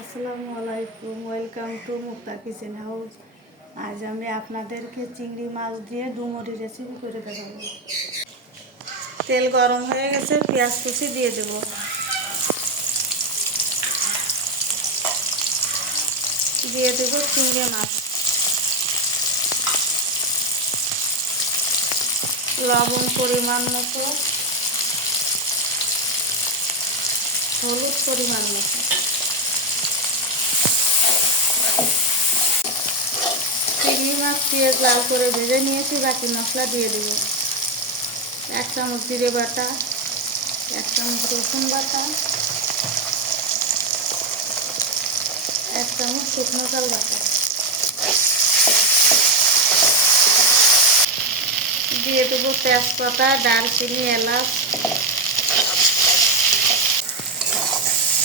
আসসালামু আলাইকুম, welcome to Mukta kitchen house. আজ আমি আপনাদেরকে চিংড়ি মাছ দিয়ে ডুমুরি রেসিপি করে দেখাবো। তেল গরম হয়ে গেছে, পেঁয়াজ কুচি দিয়ে দেব। দিয়ে দেব চিংড়ি মাছ। লবণ পরিমাণ মতো। হলুদ পরিমাণ মতো। চিংড়ি মাছ পেঁয়াজ লাল করে ভেজে নিয়েছি, বাকি মশলা দিয়ে দেবো। এক চামচ জিরে বাটা, এক চামচ রসুন বাটা, এক চামচ শুকনো চাল বাটা। দিয়ে দেবো তেজপাতা, দারচিনি, এলাচ।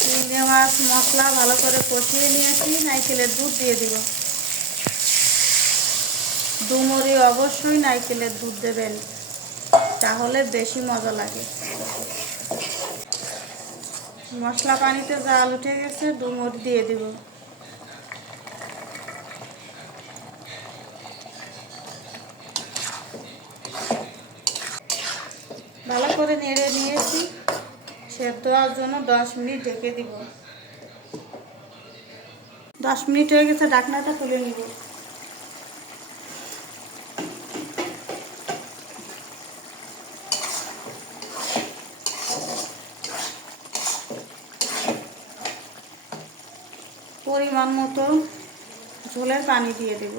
চিংড়ি মাছ, মশলা ভালো করে কষিয়ে নিয়েছি, নাইকেলের দুধ দিয়ে দিব। ডুমুরি অবশ্যই নারকেলের দুধ দেবেন। তাহলে বেশি মজা লাগে। মশলা পানিতে জাল উঠে গেছে ডুমুরি দিয়ে দিব। ভালো করে নেড়ে নিয়েছি। সেদ্ধ হওয়ার জন্য দশ মিনিট ঢেকে দিব। দশ মিনিট হয়ে গেছে, ঢাকনাটা তুলে নিব। পরিমাণ মতো ঝোলের পানি দিয়ে দেব।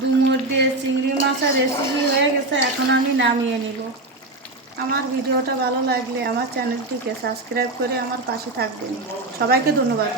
ডুমুর দিয়ে চিংড়ি মাছের রেসিপি হয়ে গেছে, এখন আমি নামিয়ে নিব। আমার ভিডিওটা ভালো লাগলে আমার চ্যানেলটিকে সাবস্ক্রাইব করে আমার পাশে থাকবেন। সবাইকে ধন্যবাদ।